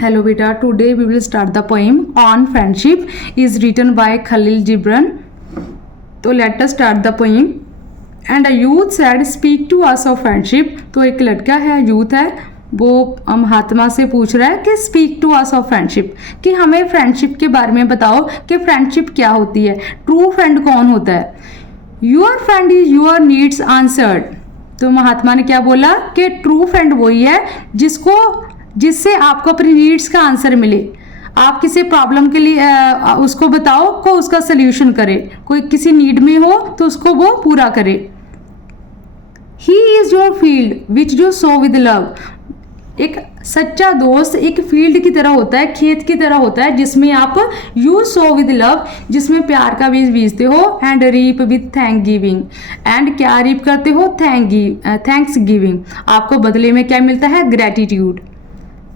Hello beta, today we will start the poem on friendship is written by Khalil Gibran. तो let us start the poem. And a youth said speak to us of friendship. तो एक लड़का है, youth है, वो महात्मा से पूछ रहा है कि speak to us of friendship, कि हमें फ्रेंडशिप के बारे में बताओ कि फ्रेंडशिप क्या होती है, ट्रू फ्रेंड कौन होता है. Your friend is your needs answered. तो महात्मा ने क्या बोला कि ट्रू फ्रेंड वही है जिससे आपको अपनी नीड्स का आंसर मिले. आप किसी प्रॉब्लम के लिए उसको बताओ को उसका सोल्यूशन करे, कोई किसी नीड में हो तो उसको वो पूरा करे. He is your field which you so with love. एक सच्चा दोस्त एक फील्ड की तरह होता है, खेत की तरह होता है, जिसमें आप यू सो विद लव, जिसमें प्यार का बीज बीजते हो. And reap with thanksgiving. And क्या रीप करते हो, थैंक्स गिविंग. आपको बदले में क्या मिलता है, gratitude.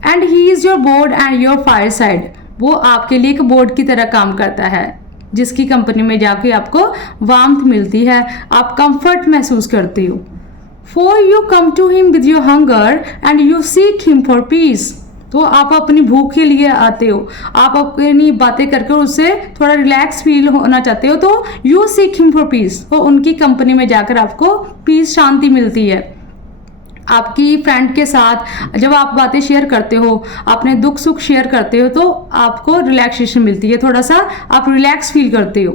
And he is your board and your fire side. वो आपके लिए एक बोर्ड की तरह काम करता है, जिसकी कंपनी में जाके आपको वार्मथ मिलती है, आप कंफर्ट महसूस करते हो. For you come to him with your hunger and you seek him for peace. तो आप अपनी भूख के लिए आते हो, आप अपनी बातें करके उससे थोड़ा रिलैक्स फील होना चाहते हो, तो you seek him for peace. तो उनकी कंपनी में जाकर आपको पीस, शांति मिलती है. आपकी फ्रेंड के साथ जब आप बातें शेयर करते हो, अपने दुख सुख शेयर करते हो, तो आपको रिलैक्सेशन मिलती है, थोड़ा सा आप रिलैक्स फील करते हो.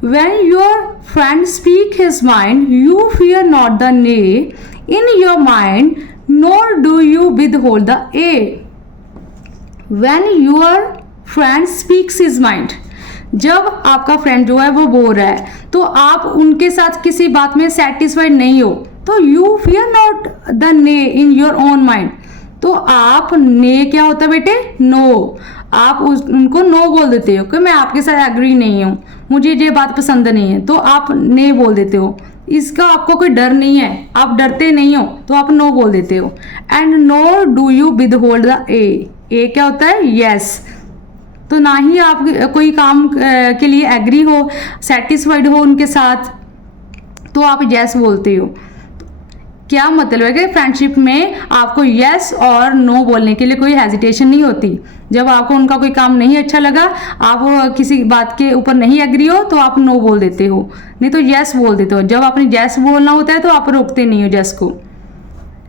When your friend speak his mind, you fear not the nay in your mind, nor do you withhold the a. When your friend speaks his mind, जब आपका फ्रेंड जो है वो बोल रहा है, तो आप उनके साथ किसी बात में सेटिस्फाइड नहीं हो, तो you fear not the nay in your own mind. तो आप ने क्या होता है बेटे, नो. आप उनको नो बोल देते हो कि मैं आपके साथ एग्री नहीं हूँ, मुझे ये बात पसंद नहीं है, तो आप ने बोल देते हो. इसका आपको कोई डर नहीं है, आप डरते नहीं हो, तो आप नो बोल देते हो. And nor do you withhold the aye क्या होता है, यस. तो ना ही आप कोई काम के लिए एग्री हो, सेटिस्फाइड हो उनके साथ, तो आप यस बोलते हो. क्या मतलब है कि फ्रेंडशिप में आपको यस और नो बोलने के लिए कोई हेजिटेशन नहीं होती. जब आपको उनका कोई काम नहीं अच्छा लगा, आप किसी बात के ऊपर नहीं एग्री हो, तो आप नो बोल देते हो, नहीं तो यस बोल देते हो. जब आपने यस बोलना होता है तो आप रोकते नहीं हो यस को.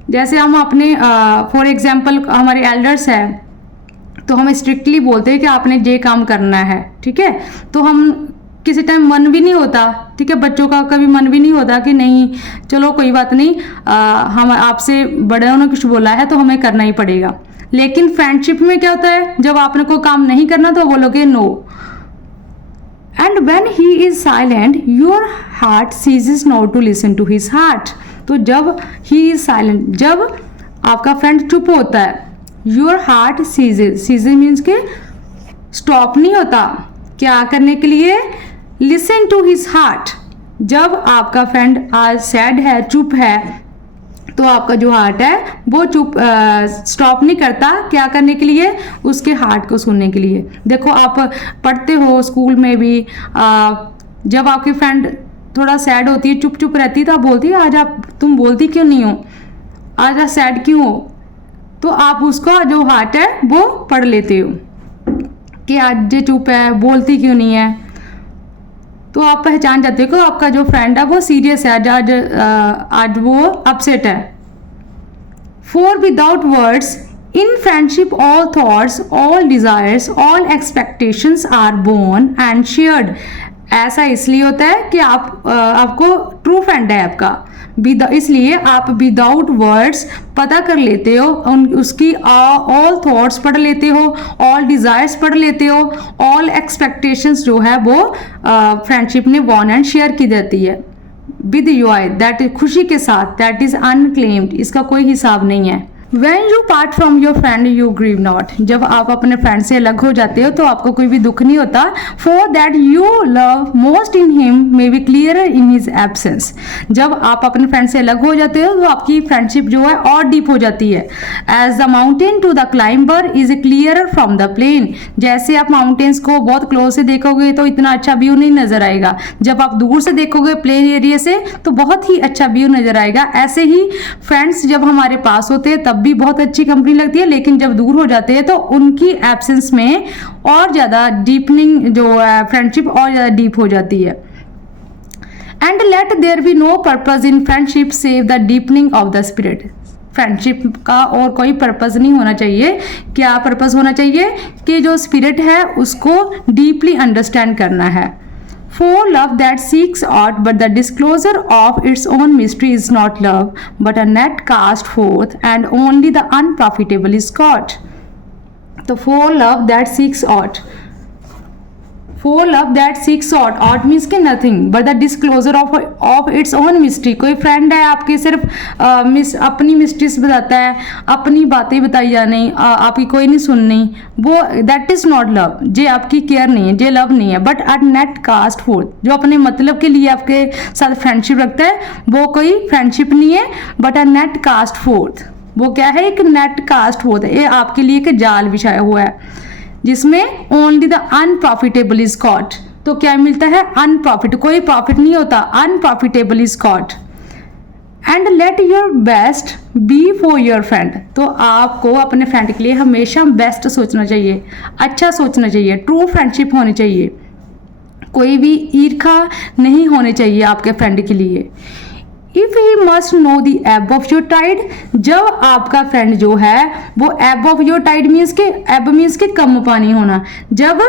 जैसे हम अपने फॉर एग्जाम्पल हमारे एल्डर्स है, तो हम स्ट्रिक्टली बोलते हैं कि आपने ये काम करना है, ठीक है. तो हम किसी टाइम मन भी नहीं होता, ठीक है, बच्चों का कभी मन भी नहीं होता कि नहीं चलो कोई बात नहीं, हम आपसे बड़े ने कुछ बोला है तो हमें करना ही पड़ेगा. लेकिन फ्रेंडशिप में क्या होता है, जब आपने कोई काम नहीं करना तो बोलोगे no. And when he is silent your heart ceases not to listen to his heart. तो जब ही इज साइलेंट, जब आपका फ्रेंड चुप होता है, योर हार्ट सीजेस मीन्स के स्टॉप नहीं होता. क्या करने के लिए, लिसन टू हिज हार्ट. जब आपका फ्रेंड आज सैड है, चुप है, तो आपका जो हार्ट है वो चुप स्टॉप नहीं करता. क्या करने के लिए, उसके हार्ट को सुनने के लिए. देखो आप पढ़ते हो स्कूल में भी, जब आपकी फ्रेंड थोड़ा सैड होती है, चुप चुप रहती है, तो आप बोलती है आज तुम बोलती क्यों नहीं हो, आज आप सैड क्यों हो. तो आप उसका जो हार्ट है वो पढ़ लेते हो कि आज ये चुप है, बोलती क्यों नहीं है. तो आप पहचान जाते हो कि आपका जो फ्रेंड है वो सीरियस है, आज वो अपसेट है. For without words in friendship all thoughts, all desires, all expectations are born and shared. ऐसा इसलिए होता है कि आपको ट्रू फ्रेंड है आपका, इसलिए आप विदाउट वर्ड्स पता कर लेते हो, उसकी ऑल थॉट्स पढ़ लेते हो, ऑल डिजायर्स पढ़ लेते हो, ऑल एक्सपेक्टेशंस जो है वो फ्रेंडशिप ने वॉन एंड शेयर की जाती है. विद जॉय, दैट इज खुशी के साथ, दैट इज अनक्लेम्ड, इसका कोई हिसाब नहीं है. When you part from your friend you grieve not. जब आप अपने फ्रेंड से अलग हो जाते हो तो आपको कोई भी दुख नहीं होता. For that you love most in him may be clearer in his absence. जब आप अपने फ्रेंड से अलग हो जाते हो तो आपकी फ्रेंडशिप जो है और डीप हो जाती है. As the mountain to the climber is clearer from the plain. जैसे आप माउंटेन्स को बहुत क्लोज से देखोगे तो इतना अच्छा व्यू नहीं नजर आएगा, जब आप दूर से देखोगे प्लेन एरिया से तो बहुत ही अच्छा व्यू नजर आएगा. ऐसे ही फ्रेंड्स जब हमारे पास होते हैं तब तब भी बहुत अच्छी कंपनी लगती है, लेकिन जब दूर हो जाते हैं तो उनकी एब्सेंस में और ज़्यादा डीपनिंग जो है फ्रेंडशिप और ज़्यादा डीप हो जाती है। And let there be no purpose in friendship save the deepening of the spirit. Friendship का और कोई पर्पस नहीं होना चाहिए। क्या पर्पस होना चाहिए? कि जो स्पिरिट है उसको डीपली अंडरस्टैंड करना है। For love that seeks out but the disclosure of its own mystery is not love but a net cast forth and only the unprofitable is caught। तो for love that seeks out, for love that seeks out means कि nothing but the disclosure of its own mystery। कोई friend है आपके सिर्फ अपनी mysteries बताता है, अपनी बातें बताई जा नहीं, आपकी कोई नहीं सुननी, वो दैट इज नॉट लव। जे आपकी केयर नहीं है, जे लव नहीं है। But a net cast forth, जो अपने मतलब के लिए आपके साथ फ्रेंडशिप रखता है वो कोई फ्रेंडशिप नहीं है, but a net cast forth, वो क्या है? एक नेट कास्ट फोर्थ है, ये आपके लिए एक जाल बिछाया हुआ है जिसमें only the unprofitable is caught. तो क्या मिलता है? अनप्रॉफिट, कोई प्रॉफिट नहीं होता, unprofitable is caught. And let your best be for your friend. तो आपको अपने फ्रेंड के लिए हमेशा बेस्ट सोचना चाहिए, अच्छा सोचना चाहिए, ट्रू फ्रेंडशिप होनी चाहिए, कोई भी ईर्खा नहीं होनी चाहिए आपके फ्रेंड के लिए। If he must know the ebb of your tide, जब आपका फ्रेंड जो है वो एब ऑफ योर टाइड मीन्स के, एब मीन्स के कम पानी होना, जब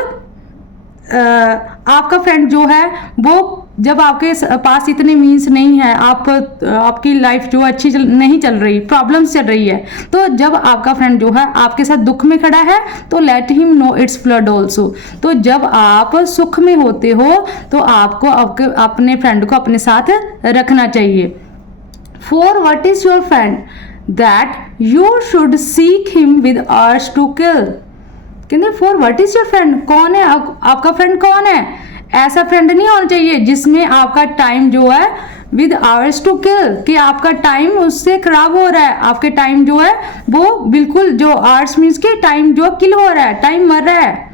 आपका फ्रेंड जो है वो जब आपके पास इतने मीन्स नहीं है, आपकी लाइफ जो अच्छी नहीं चल रही, प्रॉब्लम्स चल रही है, तो जब आपका फ्रेंड जो है आपके साथ दुख में खड़ा है तो let him know its flood also. तो जब आप सुख में होते हो तो आपको अपने फ्रेंड को अपने साथ रखना चाहिए। For what is your friend that you should seek him with urge to kill. कहते for what is your friend, कौन है आपका फ्रेंड? कौन है? ऐसा फ्रेंड नहीं होना चाहिए जिसमें आपका टाइम जो है विद आवर्स टू किल, कि आपका टाइम उससे खराब हो रहा है, आपके टाइम जो है वो बिल्कुल, जो आवर्स मीन्स के टाइम जो किल हो रहा है, टाइम मर रहा है।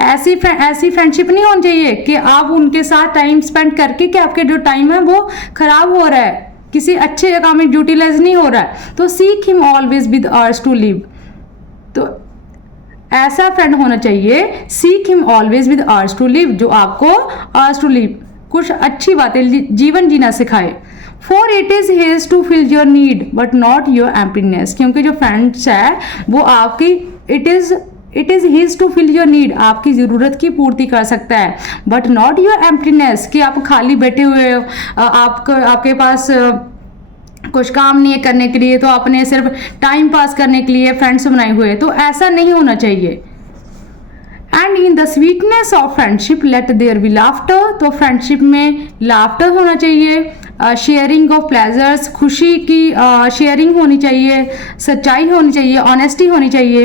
ऐसी फ्रेंडशिप नहीं होनी चाहिए कि आप उनके साथ टाइम स्पेंड करके कि आपके जो टाइम है वो खराब हो रहा है, किसी अच्छे काम में यूटिलाइज नहीं हो रहा है। तो seek him always with hours to live. तो ऐसा फ्रेंड होना चाहिए, seek him always with urge to live, जो आपको अर्ज टू लिव कुछ अच्छी बातें जीवन जीना सिखाए। For it is his to fill your need but not your emptiness. क्योंकि जो फ्रेंड्स है वो आपकी it is his to fill your need, आपकी ज़रूरत की पूर्ति कर सकता है, बट नॉट योर एम्प्टीनेस, कि आप खाली बैठे हुए हो, आपके पास कुछ काम नहीं है करने के लिए, तो आपने सिर्फ टाइम पास करने के लिए फ्रेंड्स बनाए हुए, तो ऐसा नहीं होना चाहिए। And in the sweetness of friendship let there be laughter. तो फ्रेंडशिप में लाफ्टर होना चाहिए, शेयरिंग ऑफ प्लेजर्स, खुशी की शेयरिंग होनी चाहिए, सच्चाई होनी चाहिए, ऑनेस्टी होनी चाहिए।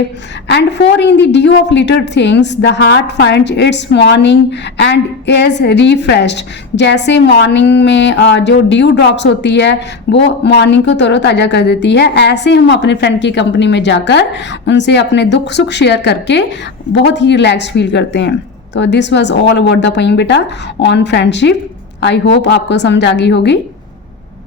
And for in the due of little things the heart finds it's morning and is refreshed. जैसे मॉर्निंग में जो ड्यू ड्रॉप्स होती है वो मॉर्निंग को तरोताज़ा कर देती है, ऐसे हम अपने फ्रेंड की कंपनी में जाकर उनसे अपने दुख सुख शेयर करके बहुत ही रिलैक्स फील करते हैं। तो this was all about the poem बेटा ऑन फ्रेंडशिप। आई होप आपको समझ आ गई होगी।